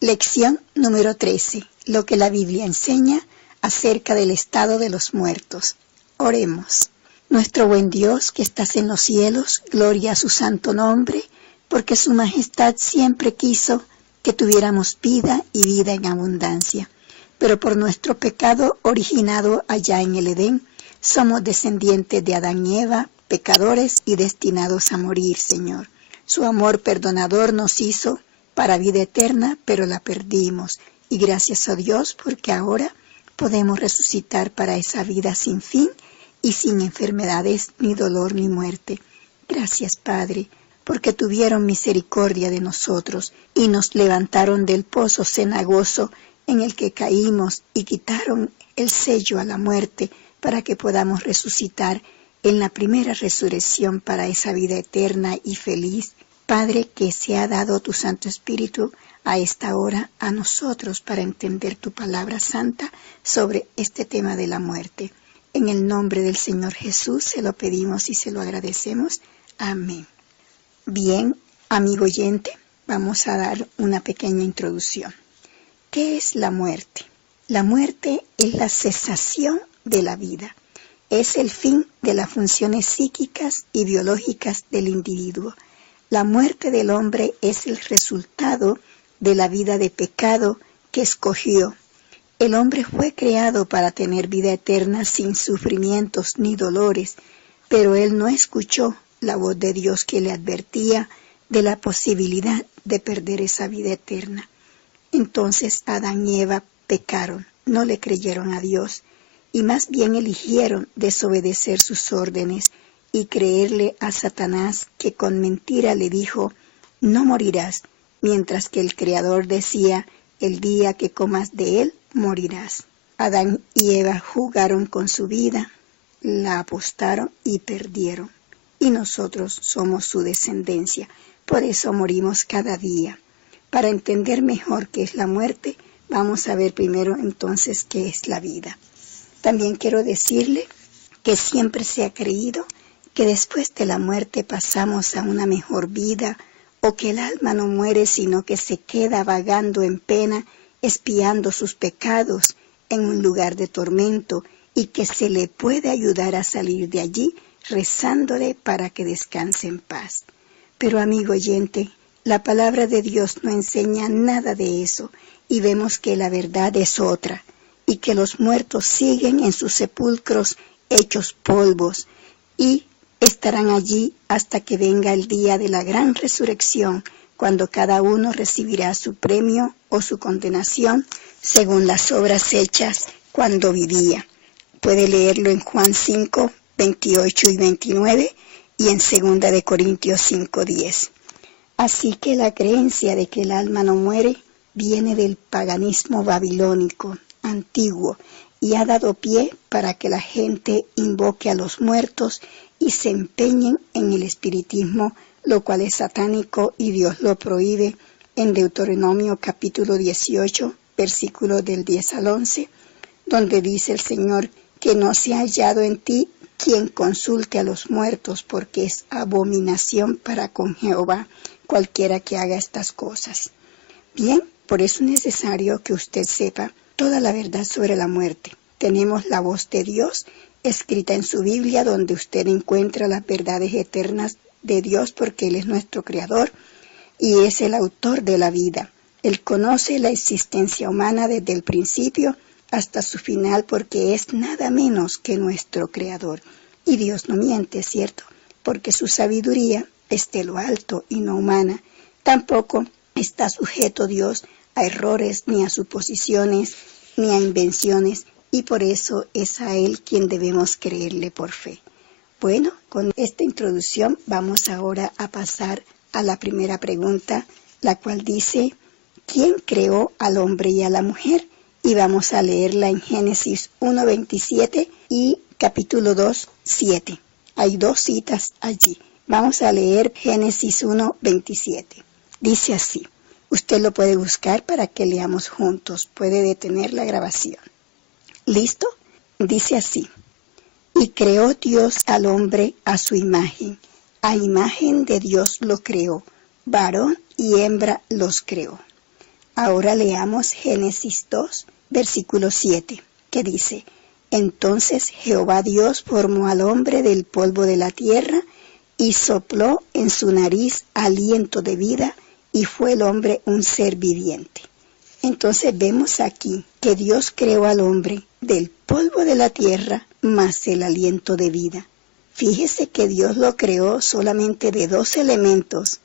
Lección número 13. Lo que la Biblia enseña acerca del estado de los muertos. Oremos. Nuestro buen Dios que estás en los cielos, gloria a su santo nombre, porque su majestad siempre quiso que tuviéramos vida y vida en abundancia. Pero por nuestro pecado originado allá en el Edén, somos descendientes de Adán y Eva, pecadores y destinados a morir, Señor. Su amor perdonador nos hizo para vida eterna, pero la perdimos. Y gracias a Dios porque ahora podemos resucitar para esa vida sin fin y sin enfermedades, ni dolor, ni muerte. Gracias, Padre, porque tuvieron misericordia de nosotros y nos levantaron del pozo cenagoso en el que caímos y quitaron el sello a la muerte para que podamos resucitar en la primera resurrección para esa vida eterna y feliz. Padre, que se ha dado tu Santo Espíritu a esta hora a nosotros para entender tu palabra santa sobre este tema de la muerte. En el nombre del Señor Jesús se lo pedimos y se lo agradecemos. Amén. Bien, amigo oyente, vamos a dar una pequeña introducción. ¿Qué es la muerte? La muerte es la cesación de la vida. Es el fin de las funciones psíquicas y biológicas del individuo. La muerte del hombre es el resultado de la vida de pecado que escogió. El hombre fue creado para tener vida eterna sin sufrimientos ni dolores, pero él no escuchó la voz de Dios que le advertía de la posibilidad de perder esa vida eterna. Entonces Adán y Eva pecaron, no le creyeron a Dios y más bien eligieron desobedecer sus órdenes y creerle a Satanás, que con mentira le dijo, no morirás, mientras que el Creador decía, el día que comas de él, morirás. Adán y Eva jugaron con su vida, la apostaron y perdieron. Y nosotros somos su descendencia, por eso morimos cada día. Para entender mejor qué es la muerte, vamos a ver primero entonces qué es la vida. También quiero decirle que siempre se ha creído que después de la muerte pasamos a una mejor vida, o que el alma no muere sino que se queda vagando en pena, expiando sus pecados en un lugar de tormento, y que se le puede ayudar a salir de allí rezándole para que descanse en paz. Pero amigo oyente, la palabra de Dios no enseña nada de eso, y vemos que la verdad es otra, y que los muertos siguen en sus sepulcros hechos polvos, y estarán allí hasta que venga el día de la gran resurrección, cuando cada uno recibirá su premio o su condenación según las obras hechas cuando vivía. Puede leerlo en Juan 5, 28 y 29 y en 2 de Corintios 5, 10. Así que la creencia de que el alma no muere viene del paganismo babilónico antiguo y ha dado pie para que la gente invoque a los muertos y se empeñen en el espiritismo, lo cual es satánico y Dios lo prohíbe en Deuteronomio capítulo 18, versículos del 10 al 11, donde dice el Señor que no se ha hallado en ti quien consulte a los muertos, porque es abominación para con Jehová cualquiera que haga estas cosas. Bien, por eso es necesario que usted sepa toda la verdad sobre la muerte. Tenemos la voz de Dios escrita en su Biblia, donde usted encuentra las verdades eternas de Dios, porque Él es nuestro Creador y es el autor de la vida. Él conoce la existencia humana desde el principio hasta su final, porque es nada menos que nuestro Creador. Y Dios no miente, ¿cierto? Porque su sabiduría es de lo alto y no humana. Tampoco está sujeto Dios a errores, ni a suposiciones, ni a invenciones, y por eso es a Él quien debemos creerle por fe. Bueno, con esta introducción vamos ahora a pasar a la primera pregunta, la cual dice, ¿quién creó al hombre y a la mujer? Y vamos a leerla en Génesis 1:27 y capítulo 2:7. Hay dos citas allí. Vamos a leer Génesis 1:27. Dice así. Usted lo puede buscar para que leamos juntos. Puede detener la grabación. ¿Listo? Dice así. Y creó Dios al hombre a su imagen. A imagen de Dios lo creó. Varón y hembra los creó. Ahora leamos Génesis 2, versículo 7, que dice: Entonces Jehová Dios formó al hombre del polvo de la tierra y sopló en su nariz aliento de vida, y fue el hombre un ser viviente. Entonces vemos aquí que Dios creó al hombre del polvo de la tierra más el aliento de vida. Fíjese que Dios lo creó solamente de 2 elementos.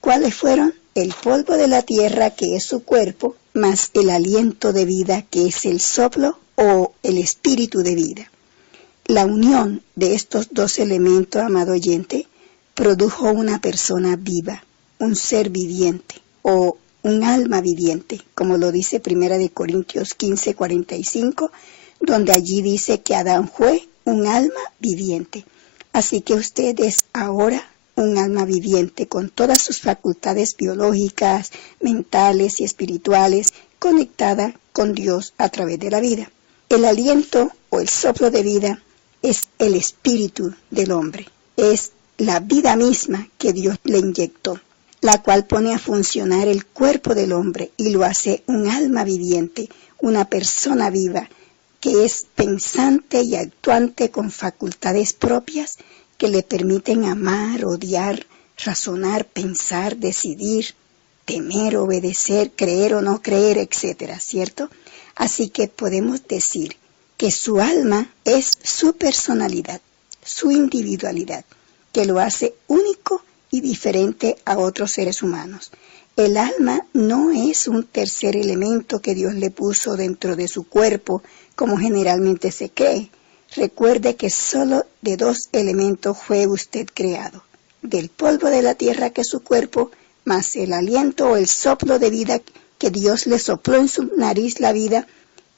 ¿Cuáles fueron? El polvo de la tierra, que es su cuerpo, más el aliento de vida, que es el soplo o el espíritu de vida. La unión de estos 2 elementos, amado oyente, produjo una persona viva, un ser viviente o un alma viviente, como lo dice 1 Corintios 15:45, donde allí dice que Adán fue un alma viviente. Así que usted es ahora un alma viviente con todas sus facultades biológicas, mentales y espirituales, conectada con Dios a través de la vida. El aliento o el soplo de vida es el espíritu del hombre, es la vida misma que Dios le inyectó, la cual pone a funcionar el cuerpo del hombre y lo hace un alma viviente, una persona viva, que es pensante y actuante con facultades propias que le permiten amar, odiar, razonar, pensar, decidir, temer, obedecer, creer o no creer, etcétera, ¿cierto? Así que podemos decir que su alma es su personalidad, su individualidad, que lo hace único y diferente a otros seres humanos. El alma no es un tercer elemento que Dios le puso dentro de su cuerpo, como generalmente se cree. Recuerde que solo de 2 elementos fue usted creado: del polvo de la tierra, que es su cuerpo, más el aliento o el soplo de vida que Dios le sopló en su nariz la vida.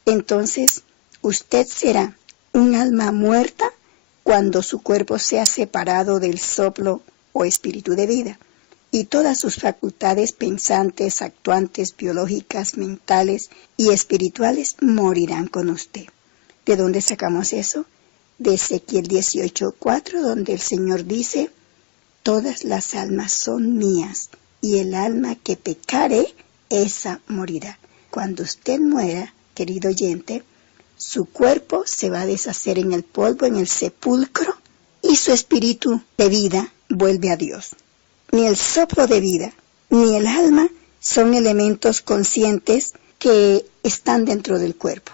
Entonces usted será un alma muerta cuando su cuerpo sea separado del soplo o espíritu de vida, y todas sus facultades pensantes, actuantes, biológicas, mentales y espirituales morirán con usted. ¿De dónde sacamos eso? De Ezequiel 18:4, donde el Señor dice: todas las almas son mías, y el alma que pecare, esa morirá. Cuando usted muera, querido oyente, su cuerpo se va a deshacer en el polvo, en el sepulcro, y su espíritu de vida vuelve a Dios. Ni el soplo de vida, ni el alma son elementos conscientes que están dentro del cuerpo,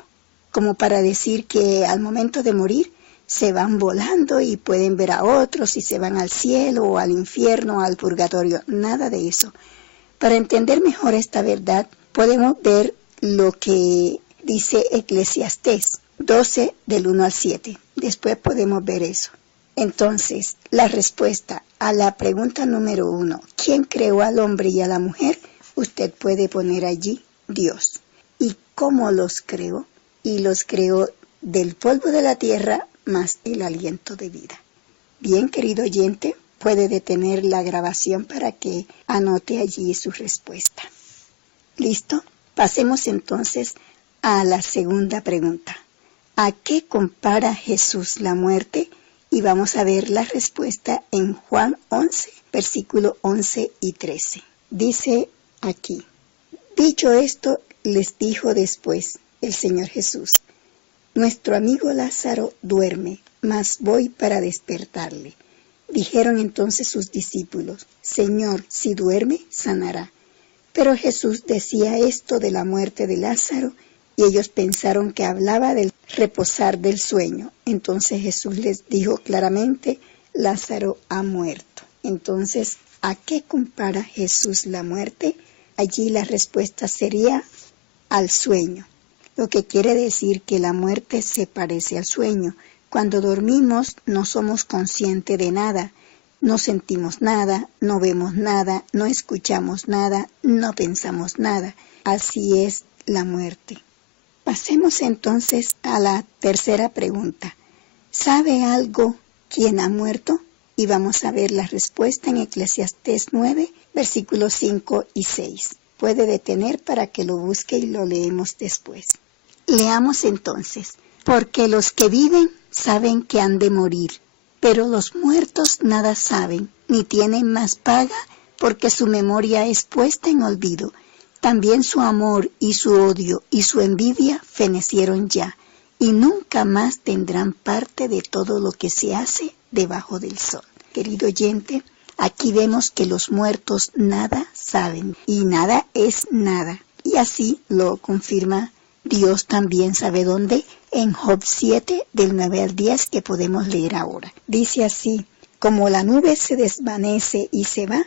como para decir que al momento de morir se van volando y pueden ver a otros y se van al cielo o al infierno o al purgatorio. Nada de eso. Para entender mejor esta verdad, podemos ver lo que dice Eclesiastés 12, del 1 al 7. Después podemos ver eso. Entonces, la respuesta a la pregunta número 1, ¿quién creó al hombre y a la mujer? Usted puede poner allí Dios. ¿Y cómo los creó? Y los creó del polvo de la tierra más el aliento de vida. Bien, querido oyente, puede detener la grabación para que anote allí su respuesta. ¿Listo? Pasemos entonces a la segunda pregunta. ¿A qué compara Jesús la muerte? Y vamos a ver la respuesta en Juan 11, versículo 11 y 13. Dice aquí: dicho esto, les dijo después el Señor Jesús: nuestro amigo Lázaro duerme, mas voy para despertarle. Dijeron entonces sus discípulos: Señor, si duerme, sanará. Pero Jesús decía esto de la muerte de Lázaro, y ellos pensaron que hablaba del reposar del sueño. Entonces Jesús les dijo claramente: Lázaro ha muerto. Entonces, ¿a qué compara Jesús la muerte? Allí la respuesta sería al sueño, lo que quiere decir que la muerte se parece al sueño. Cuando dormimos no somos conscientes de nada, no sentimos nada, no vemos nada, no escuchamos nada, no pensamos nada. Así es la muerte. Pasemos entonces a la tercera pregunta. ¿Sabe algo quién ha muerto? Y vamos a ver la respuesta en Eclesiastés 9, versículos 5 y 6. Puede detener para que lo busque y lo leemos después. Leamos entonces. Porque los que viven saben que han de morir, pero los muertos nada saben, ni tienen más paga, porque su memoria es puesta en olvido. También su amor y su odio y su envidia fenecieron ya, y nunca más tendrán parte de todo lo que se hace debajo del sol. Querido oyente, aquí vemos que los muertos nada saben y nada es nada. Y así lo confirma Dios también, ¿sabe dónde? En Job 7, del 9 al 10, que podemos leer ahora. Dice así: como la nube se desvanece y se va,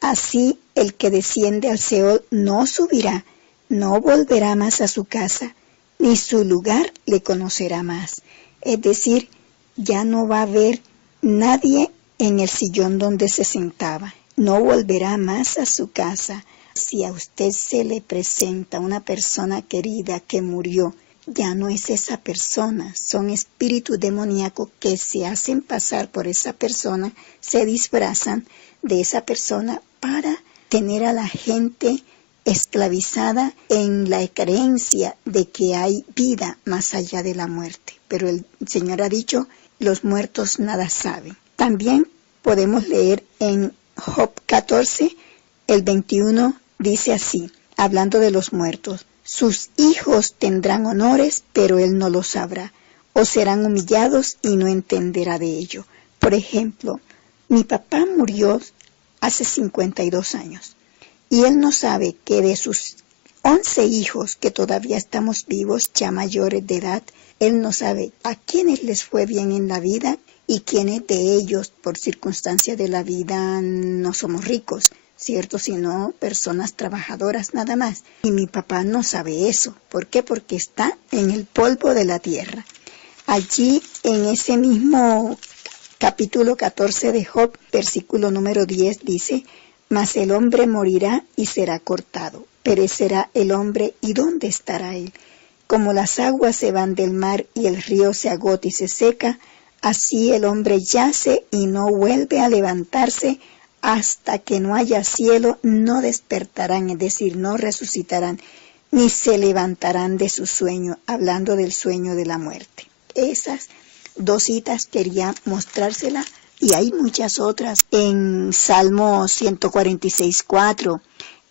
así el que desciende al Seol no subirá, no volverá más a su casa, ni su lugar le conocerá más. Es decir, ya no va a haber nadie en el sillón donde se sentaba, no volverá más a su casa. Si a usted se le presenta una persona querida que murió, ya no es esa persona, son espíritus demoníacos que se hacen pasar por esa persona, se disfrazan de esa persona para tener a la gente esclavizada en la creencia de que hay vida más allá de la muerte. Pero el Señor ha dicho, los muertos nada saben. También podemos leer en Job 14, el 21, dice así, hablando de los muertos: sus hijos tendrán honores, pero él no los sabrá, o serán humillados y no entenderá de ello. Por ejemplo, mi papá murió hace 52 años, y él no sabe que de sus 11 hijos que todavía estamos vivos, ya mayores de edad, él no sabe a quiénes les fue bien en la vida y quiénes de ellos, por circunstancias de la vida, no somos ricos, ¿cierto? Sino personas trabajadoras nada más. Y mi papá no sabe eso. ¿Por qué? Porque está en el polvo de la tierra. Allí, en ese mismo capítulo 14 de Job, versículo número 10, dice: mas el hombre morirá y será cortado. Perecerá el hombre, ¿y dónde estará él? Como las aguas se van del mar y el río se agota y se seca, así el hombre yace y no vuelve a levantarse. Hasta que no haya cielo, no despertarán, es decir, no resucitarán, ni se levantarán de su sueño, hablando del sueño de la muerte. Esas dos citas quería mostrárselas, y hay muchas otras en Salmo 146:4,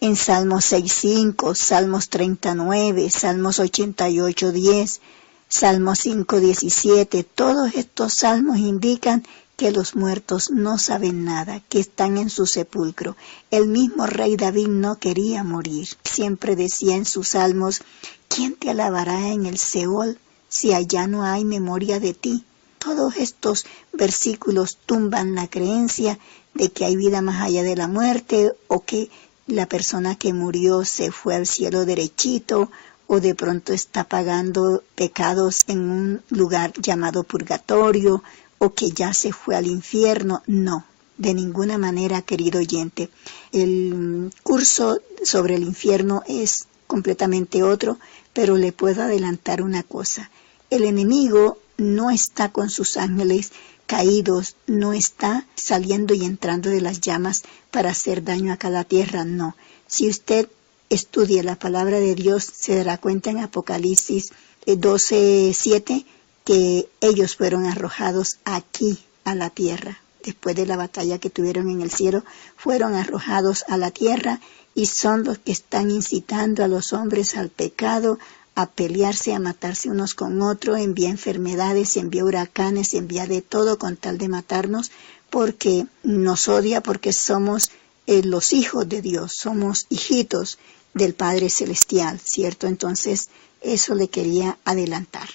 en Salmos 6:5, Salmos 39, Salmos 88:10, Salmos 5:17. Todos estos salmos indican que los muertos no saben nada, que están en su sepulcro. El mismo rey David no quería morir. Siempre decía en sus salmos: ¿quién te alabará en el Seol si allá no hay memoria de ti? Todos estos versículos tumban la creencia de que hay vida más allá de la muerte, o que la persona que murió se fue al cielo derechito, o de pronto está pagando pecados en un lugar llamado purgatorio, o que ya se fue al infierno. No, de ninguna manera, querido oyente. El curso sobre el infierno es completamente otro, pero le puedo adelantar una cosa: el enemigo no está con sus ángeles caídos, no está saliendo y entrando de las llamas para hacer daño acá a la tierra, no. Si usted estudia la palabra de Dios, se dará cuenta en Apocalipsis 12:7 que ellos fueron arrojados aquí a la tierra. Después de la batalla que tuvieron en el cielo, fueron arrojados a la tierra, y son los que están incitando a los hombres al pecado, a pelearse, a matarse unos con otros, envía enfermedades, envía huracanes, envía de todo con tal de matarnos, porque nos odia, porque somos los hijos de Dios, somos hijitos del Padre Celestial, ¿cierto? Entonces, eso le quería adelantar.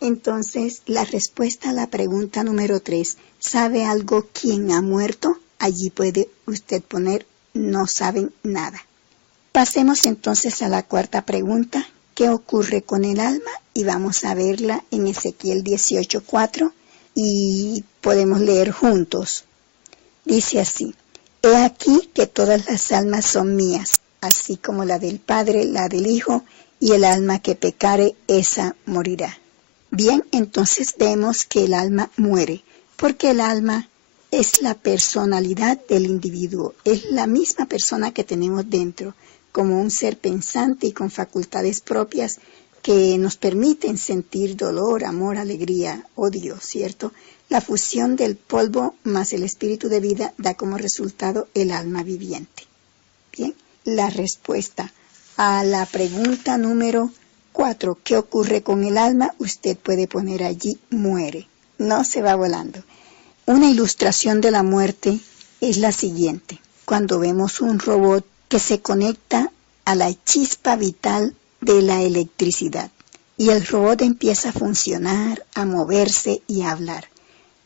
Entonces, la respuesta a la pregunta número 3, ¿sabe algo quién ha muerto? Allí puede usted poner: no saben nada. Pasemos entonces a la cuarta pregunta: ¿qué ocurre con el alma? Y vamos a verla en Ezequiel 18:4, y podemos leer juntos. Dice así: he aquí que todas las almas son mías, así como la del Padre, la del Hijo, y el alma que pecare, esa morirá. Bien, entonces vemos que el alma muere, porque el alma es la personalidad del individuo, es la misma persona que tenemos dentro, como un ser pensante y con facultades propias que nos permiten sentir dolor, amor, alegría, odio, ¿cierto? La fusión del polvo más el espíritu de vida da como resultado el alma viviente. Bien, la respuesta: a la pregunta número 4. ¿Qué ocurre con el alma? Usted puede poner allí muere. No se va volando. Una ilustración de la muerte es la siguiente. Cuando vemos un robot que se conecta a la chispa vital de la electricidad y el robot empieza a funcionar, a moverse y a hablar.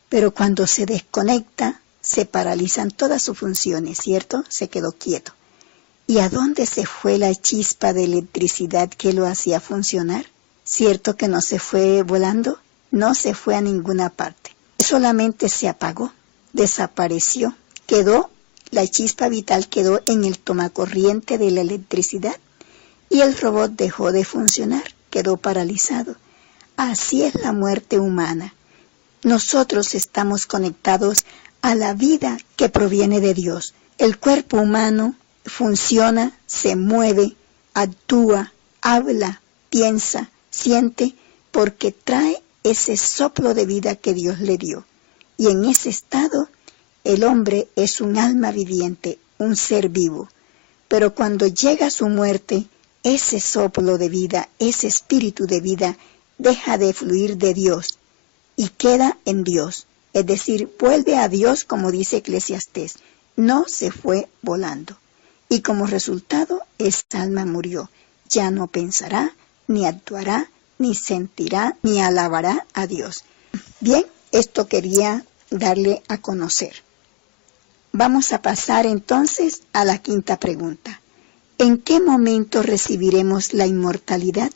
Pero cuando se desconecta, se paralizan todas sus funciones, ¿cierto? Se quedó quieto. ¿Y a dónde se fue la chispa de electricidad que lo hacía funcionar? ¿Cierto que no se fue volando? No se fue a ninguna parte. Solamente se apagó, desapareció, la chispa vital quedó en el tomacorriente de la electricidad y el robot dejó de funcionar, quedó paralizado. Así es la muerte humana. Nosotros estamos conectados a la vida que proviene de Dios. El cuerpo humano funciona, se mueve, actúa, habla, piensa, siente, porque trae ese soplo de vida que Dios le dio. Y en ese estado, el hombre es un alma viviente, un ser vivo. Pero cuando llega su muerte, ese soplo de vida, ese espíritu de vida, deja de fluir de Dios y queda en Dios. Es decir, vuelve a Dios, como dice Eclesiastés. No se fue volando. Y como resultado, esta alma murió. Ya no pensará, ni actuará, ni sentirá, ni alabará a Dios. Bien, esto quería darle a conocer. Vamos a pasar entonces a la quinta pregunta. ¿En qué momento recibiremos la inmortalidad?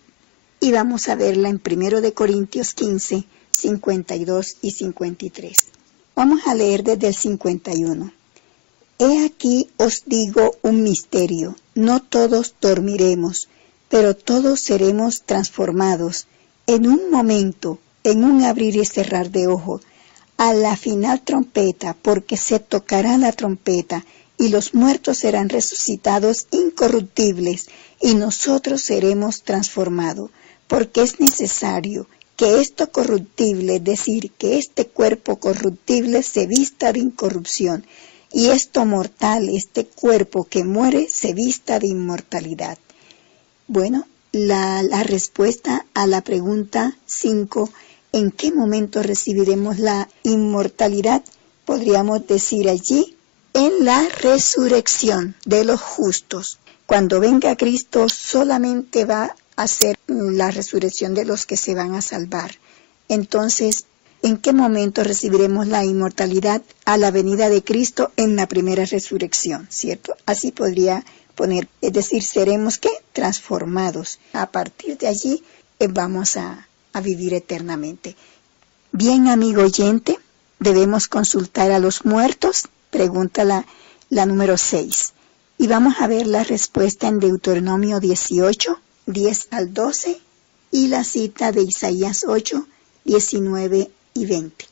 Y vamos a verla en 1 Corintios 15, 52 y 53. Vamos a leer desde el 51. He aquí os digo un misterio, no todos dormiremos, pero todos seremos transformados en un momento, en un abrir y cerrar de ojos, a la final trompeta, porque se tocará la trompeta, y los muertos serán resucitados incorruptibles, y nosotros seremos transformados, porque es necesario que esto corruptible, es decir, que este cuerpo corruptible se vista de incorrupción, y esto mortal, este cuerpo que muere, se vista de inmortalidad. Bueno, la respuesta a la pregunta 5, ¿en qué momento recibiremos la inmortalidad? Podríamos decir allí, en la resurrección de los justos. Cuando venga Cristo, solamente va a ser la resurrección de los que se van a salvar. Entonces, ¿en qué momento recibiremos la inmortalidad? A la venida de Cristo en la primera resurrección, ¿cierto? Así podría poner, es decir, seremos ¿qué? Transformados. A partir de allí vamos a vivir eternamente. Bien, amigo oyente, ¿debemos consultar a los muertos? Pregunta la número 6. Y vamos a ver la respuesta en Deuteronomio 18, 10 al 12, y la cita de Isaías 8, 19 y 20.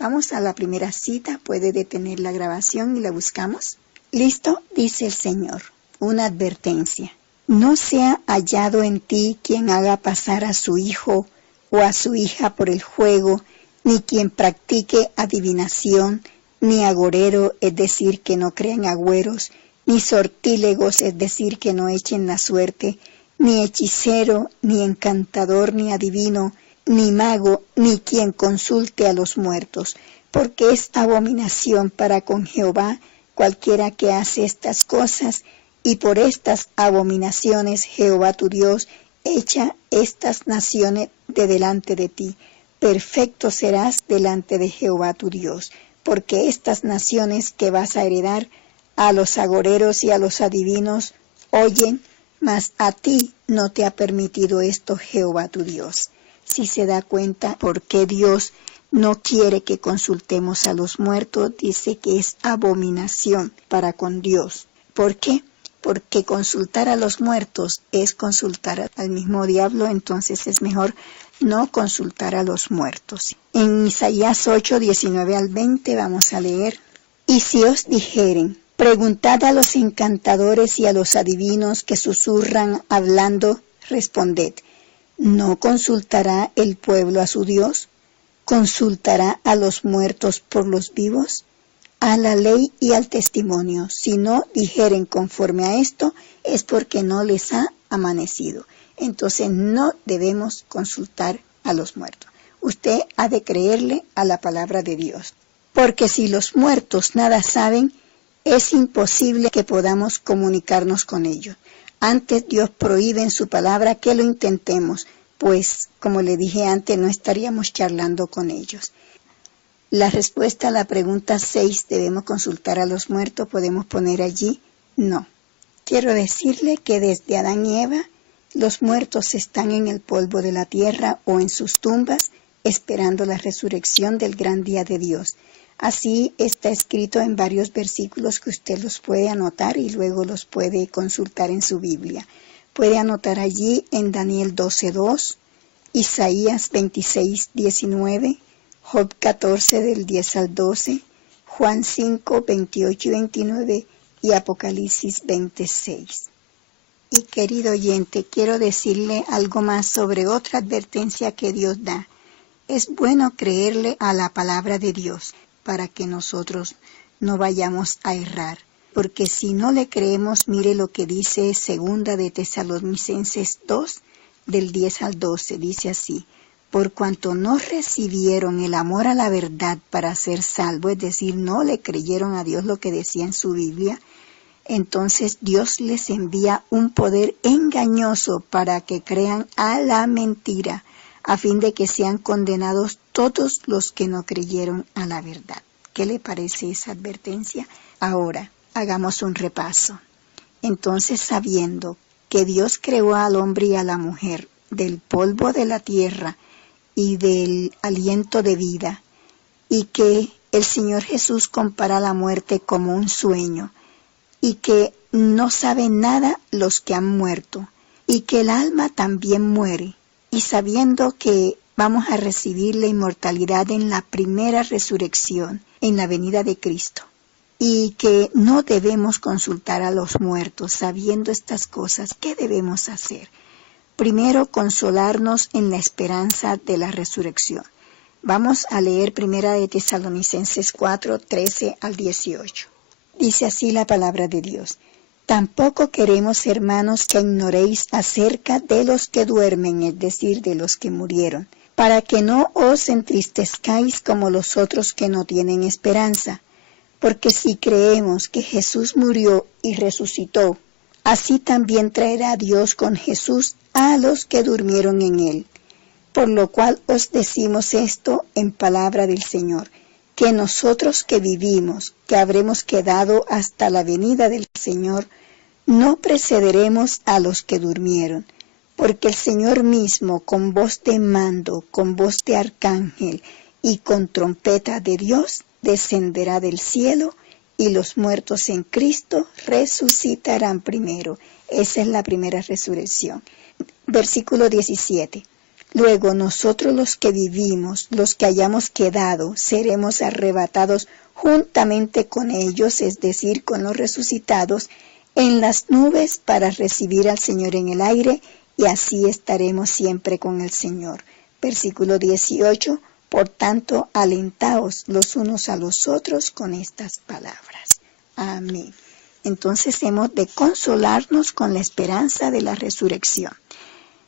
Vamos a la primera cita, puede detener la grabación y la buscamos. ¿Listo? Dice el Señor. Una advertencia. No sea hallado en ti quien haga pasar a su hijo o a su hija por el juego, ni quien practique adivinación, ni agorero, es decir, que no crean agüeros, ni sortílegos, es decir, que no echen la suerte, ni hechicero, ni encantador, ni adivino, ni mago, ni quien consulte a los muertos, porque es abominación para con Jehová cualquiera que hace estas cosas, y por estas abominaciones Jehová tu Dios echa estas naciones de delante de ti. Perfecto serás delante de Jehová tu Dios, porque estas naciones que vas a heredar a los agoreros y a los adivinos oyen, mas a ti no te ha permitido esto Jehová tu Dios. Si se da cuenta por qué Dios no quiere que consultemos a los muertos, dice que es abominación para con Dios. ¿Por qué? Porque consultar a los muertos es consultar al mismo diablo, entonces es mejor no consultar a los muertos. En Isaías 8, 19 al 20 vamos a leer. Y si os dijeren, preguntad a los encantadores y a los adivinos que susurran hablando, responded, ¿no consultará el pueblo a su Dios? ¿Consultará a los muertos por los vivos? A la ley y al testimonio. Si no dijeren conforme a esto, es porque no les ha amanecido. Entonces no debemos consultar a los muertos. Usted ha de creerle a la palabra de Dios. Porque si los muertos nada saben, es imposible que podamos comunicarnos con ellos. Antes Dios prohíbe en su palabra que lo intentemos, pues, como le dije antes, no estaríamos charlando con ellos. La respuesta a la pregunta 6, ¿debemos consultar a los muertos? ¿Podemos poner allí? No. Quiero decirle que desde Adán y Eva, los muertos están en el polvo de la tierra o en sus tumbas, esperando la resurrección del gran día de Dios. Así está escrito en varios versículos que usted los puede anotar y luego los puede consultar en su Biblia. Puede anotar allí en Daniel 12:2, Isaías 26:19, Job 14 del 10 al 12, Juan 5, 28 y 29 y Apocalipsis 26. Y querido oyente, quiero decirle algo más sobre otra advertencia que Dios da. Es bueno creerle a la palabra de Dios para que nosotros no vayamos a errar. Porque si no le creemos, mire lo que dice 2 de Tesalonicenses 2, del 10 al 12, dice así: por cuanto no recibieron el amor a la verdad para ser salvos, es decir, no le creyeron a Dios lo que decía en su Biblia, entonces Dios les envía un poder engañoso para que crean a la mentira, a fin de que sean condenados todos los que no creyeron a la verdad. ¿Qué le parece esa advertencia? Ahora, hagamos un repaso. Entonces, sabiendo que Dios creó al hombre y a la mujer del polvo de la tierra y del aliento de vida, y que el Señor Jesús compara la muerte como un sueño, y que no saben nada los que han muerto, y que el alma también muere, y sabiendo que vamos a recibir la inmortalidad en la primera resurrección, en la venida de Cristo, y que no debemos consultar a los muertos, sabiendo estas cosas, ¿qué debemos hacer? Primero, consolarnos en la esperanza de la resurrección. Vamos a leer 1 de Tesalonicenses 4, 13 al 18. Dice así la palabra de Dios: tampoco queremos, hermanos, que ignoréis acerca de los que duermen, es decir, de los que murieron, para que no os entristezcáis como los otros que no tienen esperanza. Porque si creemos que Jesús murió y resucitó, así también traerá Dios con Jesús a los que durmieron en él. Por lo cual os decimos esto en palabra del Señor, que nosotros que vivimos, que habremos quedado hasta la venida del Señor, no precederemos a los que durmieron, porque el Señor mismo, con voz de mando, con voz de arcángel y con trompeta de Dios, descenderá del cielo, y los muertos en Cristo resucitarán primero. Esa es la primera resurrección. Versículo 17. Luego nosotros los que vivimos, los que hayamos quedado, seremos arrebatados juntamente con ellos, es decir, con los resucitados, en las nubes para recibir al Señor en el aire, y así estaremos siempre con el Señor. Versículo 18. Por tanto, alentaos los unos a los otros con estas palabras. Amén. Entonces hemos de consolarnos con la esperanza de la resurrección.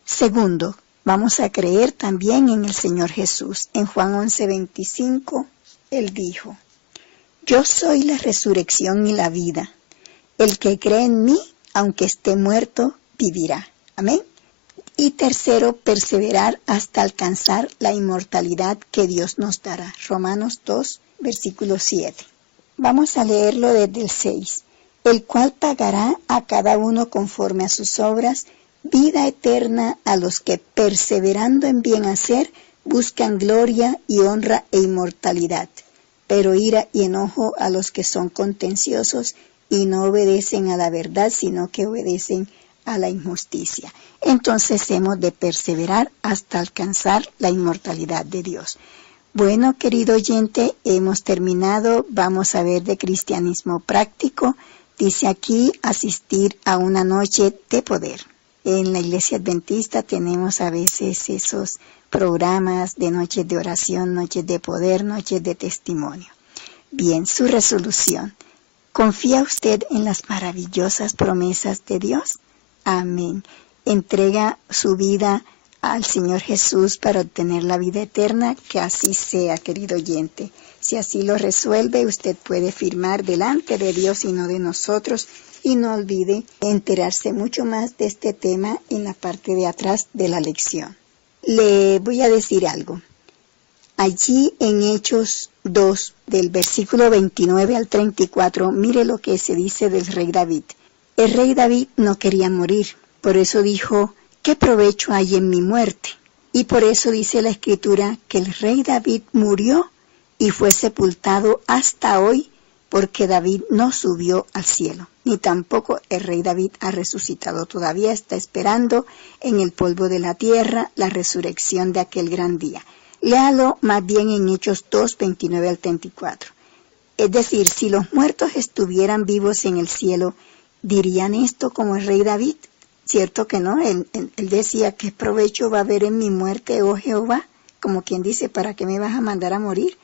Segundo, vamos a creer también en el Señor Jesús. En Juan 11:25, Él dijo: yo soy la resurrección y la vida. El que cree en mí, aunque esté muerto, vivirá. Amén. Y tercero, perseverar hasta alcanzar la inmortalidad que Dios nos dará. Romanos 2, versículo 7. Vamos a leerlo desde el 6. El cual pagará a cada uno conforme a sus obras, vida eterna a los que perseverando en bien hacer, buscan gloria y honra e inmortalidad. Pero ira y enojo a los que son contenciosos y no obedecen a la verdad, sino que obedecen a la injusticia. Entonces hemos de perseverar hasta alcanzar la inmortalidad de Dios. Bueno, querido oyente, hemos terminado. Vamos a ver de cristianismo práctico. Dice aquí, asistir a una noche de poder. En la Iglesia Adventista tenemos a veces esos programas de noches de oración, noches de poder, noches de testimonio. Bien, su resolución. ¿Confía usted en las maravillosas promesas de Dios? Amén. entrega su vida al Señor Jesús para obtener la vida eterna, que así sea, querido oyente. Si así lo resuelve, usted puede firmar delante de Dios y no de nosotros, y no olvide enterarse mucho más de este tema en la parte de atrás de la lección. Le voy a decir algo. Allí en Hechos 2, del versículo 29 al 34, mire lo que se dice del rey David. El rey David no quería morir, por eso dijo, ¿qué provecho hay en mi muerte? Y por eso dice la Escritura que el rey David murió y fue sepultado hasta hoy, porque David no subió al cielo, ni tampoco el rey David ha resucitado. Todavía está esperando en el polvo de la tierra la resurrección de aquel gran día. Léalo más bien en Hechos 2, 29 al 34. Es decir, si los muertos estuvieran vivos en el cielo, ¿dirían esto como el rey David? Cierto que no, él decía, ¿qué provecho va a haber en mi muerte, oh Jehová? Como quien dice, ¿para qué me vas a mandar a morir?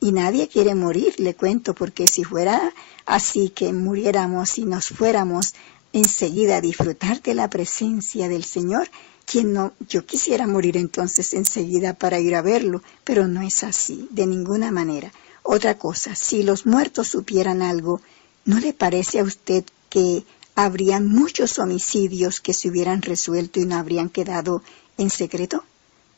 Y nadie quiere morir, le cuento, porque si fuera así que muriéramos y nos fuéramos enseguida a disfrutar de la presencia del Señor, ¿quién no? Yo quisiera morir entonces enseguida para ir a verlo, pero no es así, de ninguna manera. Otra cosa, si los muertos supieran algo, ¿no le parece a usted que habrían muchos homicidios que se hubieran resuelto y no habrían quedado en secreto?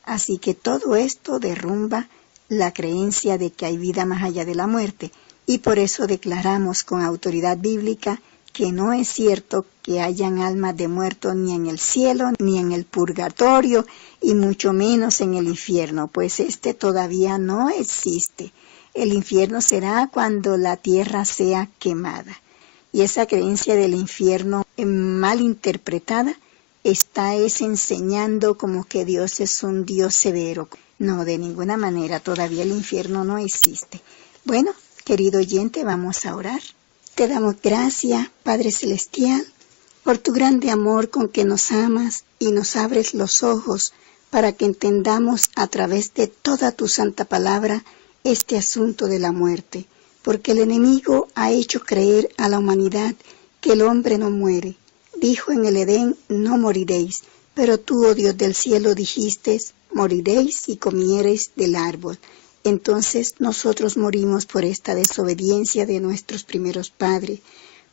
Así que todo esto derrumba la creencia de que hay vida más allá de la muerte, y por eso declaramos con autoridad bíblica que no es cierto que hayan almas de muertos ni en el cielo, ni en el purgatorio, y mucho menos en el infierno, pues este todavía no existe. El infierno será cuando la tierra sea quemada. Y esa creencia del infierno mal interpretada está enseñando como que Dios es un Dios severo. No, de ninguna manera, todavía el infierno no existe. Bueno, querido oyente, vamos a orar. Te damos gracias, Padre Celestial, por tu grande amor con que nos amas y nos abres los ojos para que entendamos a través de toda tu santa palabra este asunto de la muerte, porque el enemigo ha hecho creer a la humanidad que el hombre no muere. Dijo en el Edén, no moriréis, pero tú, oh Dios del cielo, dijiste, moriréis si comiereis del árbol. Entonces nosotros morimos por esta desobediencia de nuestros primeros padres.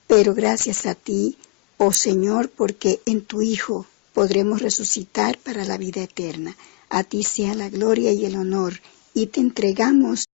Pero gracias a ti, oh Señor, porque en tu Hijo podremos resucitar para la vida eterna. A ti sea la gloria y el honor, y te entregamos